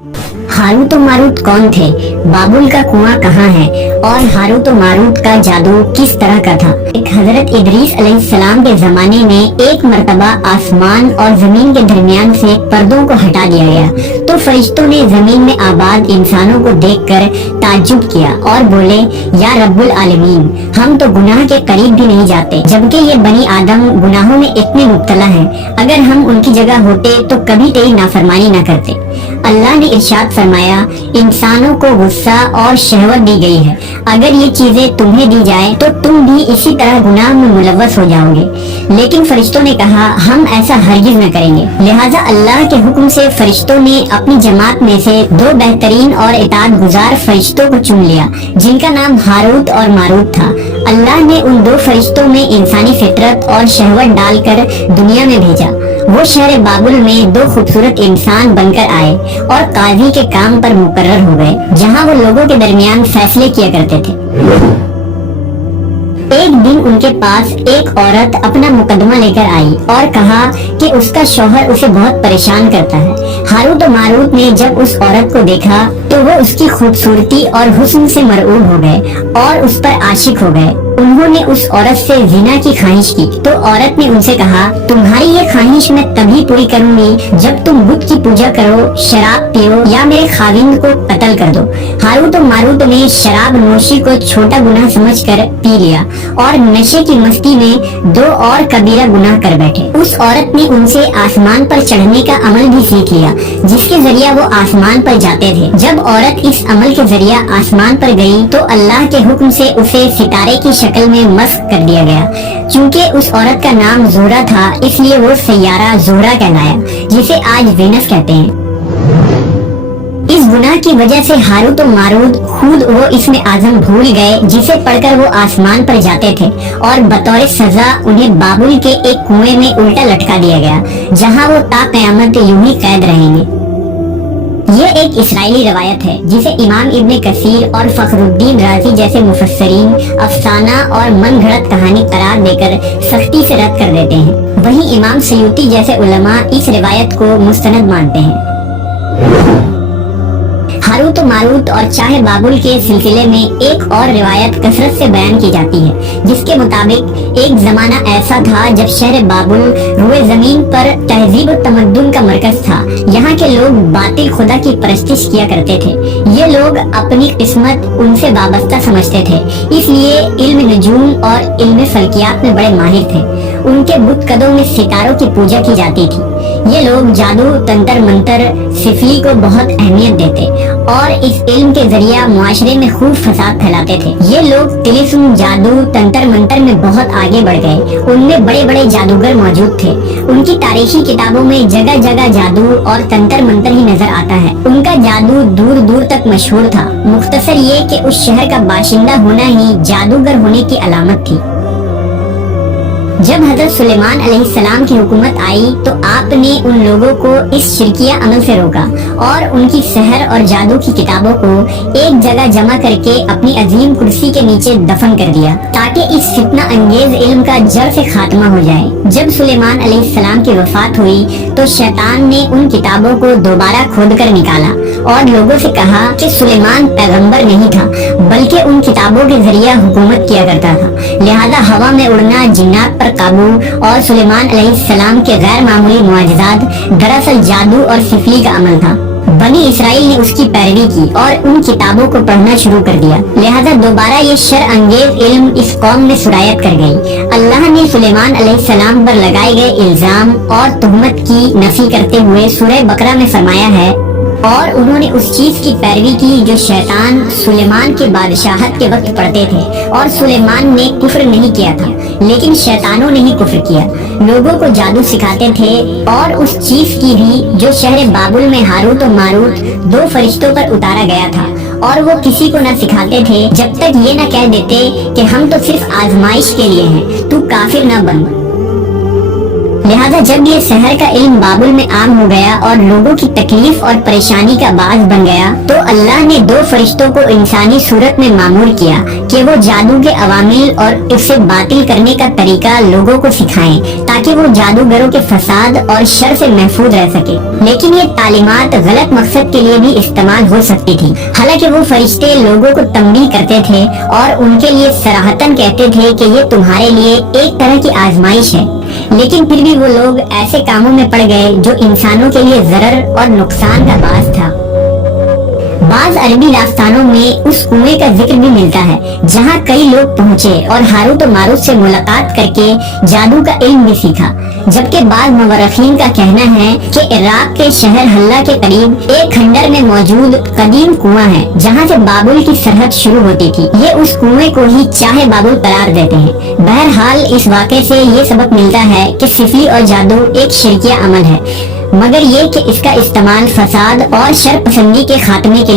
Harut और Marut कौन थे, बाबुल का कुआं कहाँ है और हारूत और मारूत का जादू किस तरह का था। हजरत इदरीस अलैहिस्सलाम के जमाने में एक मर्तबा आसमान और जमीन के दरमियान से पर्दों को हटा दिया गया तो फरिश्तों ने जमीन में आबाद इंसानों को देखकर ताज्जुब किया और बोले, या रब्बुल आलमीन, हम तो गुनाह के करीब भी नहीं जाते, जबकि ये बनी आदम गुनाहों में इतने मुब्तला हैं। अगर हम उनकी जगह होते तो कभी तेरी नाफरमानी न करते। अल्लाह ने इरशाद फरमाया, इंसानों को गुस्सा और शहवत दी गई है, अगर ये चीजें तुम्हें दी जाए तो तुम भी इसी तरह गुनाह में मुलव्वस हो जाओगे। लेकिन फरिश्तों ने कहा, हम ऐसा हरगिज न करेंगे। लिहाजा अल्लाह के हुक्म से फरिश्तों ने अपनी जमात में से दो बेहतरीन और इताअत गुजार फरिश्तों को चुन लिया, जिनका नाम हारूत और मारूत था। अल्लाह ने उन दो फरिश्तों में इंसानी फितरत और शहवत डालकर दुनिया में भेजा। वो शहर बाबुल में दो खूबसूरत इंसान बनकर आए और काजी के काम पर मुकर्रर हो गए, जहाँ वो लोगों के दरमियान फैसले किया करते थे। एक दिन उनके पास एक औरत अपना मुकदमा लेकर आई और कहा कि उसका शौहर उसे बहुत परेशान करता है। हारूत और मारूत ने जब उस औरत को देखा तो वो उसकी खूबसूरती और हुस्न से मरऊब हो गए और उस पर आशिक हो गए। उन्होंने उस औरत से जिना की ख्वाहिश की तो औरत ने उनसे कहा, तुम्हारी ये ख्वाहिश मैं तभी पूरी करूंगी जब तुम बुत की पूजा करो, शराब पियो या मेरे खाविंद को कत्ल कर दो। हारूत और मारूत ने शराब नोशी को छोटा गुनाह समझकर पी लिया और नशे की मस्ती में दो और कबीरा गुनाह कर बैठे। उस औरत ने उनसे आसमान पर चढ़ने का अमल भी सीख लिया, जिसके जरिए वो आसमान पर जाते थे। जब औरत इस अमल के जरिए आसमान पर गई तो अल्लाह के हुक्म से उसे सितारे की शक्ल में मस्क कर दिया गया। चूँकि उस औरत का नाम जोहरा था, इसलिए वो सैयारा जोहरा कहलाया, जिसे आज वेनस कहते हैं। इस गुनाह की वजह से हारूत और मारूत खुद वो इसमें आजम भूल गए, जिसे पढ़कर वो आसमान पर जाते थे और बतौर सजा उन्हें बाबुल के एक कुएं में उल्टा लटका दिया गया, जहाँ वो ता क़यामत यूं ही कैद रहेंगे। ये एक इस्राएली रवायत है जिसे इमाम इब्ने कसीर और फखरुद्दीन राजी जैसे मुफस्सरीन अफसाना और मन घड़त कहानी करार देकर सख्ती से रद्द कर देते हैं। वहीं इमाम सयूती जैसे उलमा इस रिवायत को मुस्तनद मानते हैं। हारूत और मारूत और चाहे बाबुल के सिलसिले में एक और रिवायत कसरत से बयान की जाती है, जिसके मुताबिक एक जमाना ऐसा था जब शहर बाबुल रुए जमीन पर तहजीब और तमद्दुन का मरकज था। यहाँ के लोग बातिल खुदा की परस्तिश किया करते थे। ये लोग अपनी किस्मत उनसे वाबस्ता समझते थे, इसलिए इल्म नजूम और इल्म फल्कियात में बड़े माहिर थे। उनके बुत कदों में सितारों की पूजा की जाती थी। ये लोग जादू, तंत्र मंत्र, सिफली को बहुत अहमियत देते और इस इल्म के जरिए मुआशरे में खूब फसाद फैलाते थे। ये लोग तिलिस्म, जादू, तंत्र मंत्र में बहुत आगे बढ़ गए। उनमें बड़े बड़े जादूगर मौजूद थे। उनकी तारीखी किताबों में जगह जगह जादू और तंत्र मंत्र ही नजर आता है। उनका जादू दूर दूर तक मशहूर था। मुख्तसर ये कि उस शहर का बाशिंदा होना ही जादूगर होने की अलामत थी। जब हजरत सुलेमान अलैहिस्सलाम की हुकूमत आई तो आपने उन लोगों को इस शिरकिया अमल से रोका और उनकी सहर और जादू की किताबों को एक जगह जमा करके अपनी अजीम कुर्सी के नीचे दफन कर दिया, ताकि इस फितना अंगेज इल्म का जड़ से खात्मा हो जाए। जब सुलेमान अलैहिस्सलाम की वफात हुई तो शैतान ने उन किताबों को दोबारा खोद कर निकाला और लोगों से कहा कि सुलेमान पैगंबर नहीं था, बल्कि उन किताबों के जरिए हुकूमत किया करता था। लिहाजा हवा में उड़ना, जिन्नात पर काबू और सुलेमान अलैहिस्सलाम के गैर मामूली मुआजिज़ात दरअसल जादू और सिफली का अमल था। बनी इसराइल ने उसकी पैरवी की और उन किताबों को पढ़ना शुरू कर दिया। लिहाजा दोबारा ये शर अंगेज इल्म इस कौम में सुरायत कर गई। अल्लाह ने सुलेमान अलैहिस्सलाम पर लगाए गए इल्जाम और तुहमत की नफी करते हुए सूरह बकरा में फरमाया है, और उन्होंने उस चीज की पैरवी की जो शैतान सुलेमान के बादशाहत के वक्त पढ़ते थे, और सुलेमान ने कुफ्र नहीं किया था लेकिन शैतानों ने ही कुफ्र किया। लोगों को जादू सिखाते थे और उस चीज की भी जो शहर बाबुल में हारूत और मारूत दो फरिश्तों पर उतारा गया था, और वो किसी को न सिखाते थे जब तक ये न कह देते कि हम तो सिर्फ आजमाइश के लिए हैं, तू काफिर न बन। لہذا جب یہ سحر کا علم بابل میں عام ہو گیا اور لوگوں کی تکلیف اور پریشانی کا باعث بن گیا تو اللہ نے 2 فرشتوں کو انسانی صورت میں مامور کیا کہ وہ جادو کے عوامل اور اسے باطل کرنے کا طریقہ لوگوں کو سکھائیں تاکہ وہ جادوگروں کے فساد اور شر سے محفوظ رہ سکے۔ لیکن یہ تعلیمات غلط مقصد کے لیے بھی استعمال ہو سکتی تھی۔ حالانکہ وہ فرشتے لوگوں کو تنبیہ کرتے تھے اور ان کے لیے صراحتاً کہتے تھے کہ یہ تمہارے لیے ایک طرح کی آزمائش ہے، لیکن پھر بھی وہ لوگ ایسے کاموں میں پڑ گئے جو انسانوں کے لیے ضرر اور نقصان کا باعث تھا۔ بعض عربی داستانوں میں اس کنویں کا ذکر بھی ملتا ہے جہاں کئی لوگ پہنچے اور ہاروت و ماروت سے ملاقات کر کے جادو کا علم بھی سیکھا، جبکہ بعض مورخین کا کہنا ہے کہ عراق کے شہر حلہ کے قریب ایک کھنڈر میں موجود قدیم کنواں ہے جہاں سے بابل کی سرحد شروع ہوتی تھی۔ یہ اس کنویں کو ہی چاہے بابل قرار دیتے ہیں۔ بہرحال اس واقعے سے یہ سبق ملتا ہے کہ سفلی اور جادو ایک شرکیہ عمل ہے، مگر یہ کہ اس کا استعمال فساد اور شر پسندی کے خاتمے کے